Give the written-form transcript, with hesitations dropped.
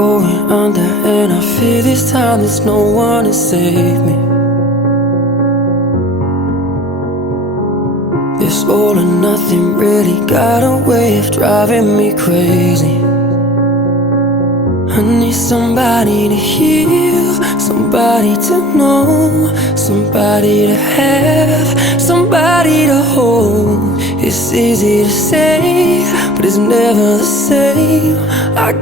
going under, and I fear this time there's no one to save me. This all or nothing really got a way of driving me crazy. I need somebody to heal, somebody to know, somebody to have, somebody to hold. It's easy to say, but it's never the same. I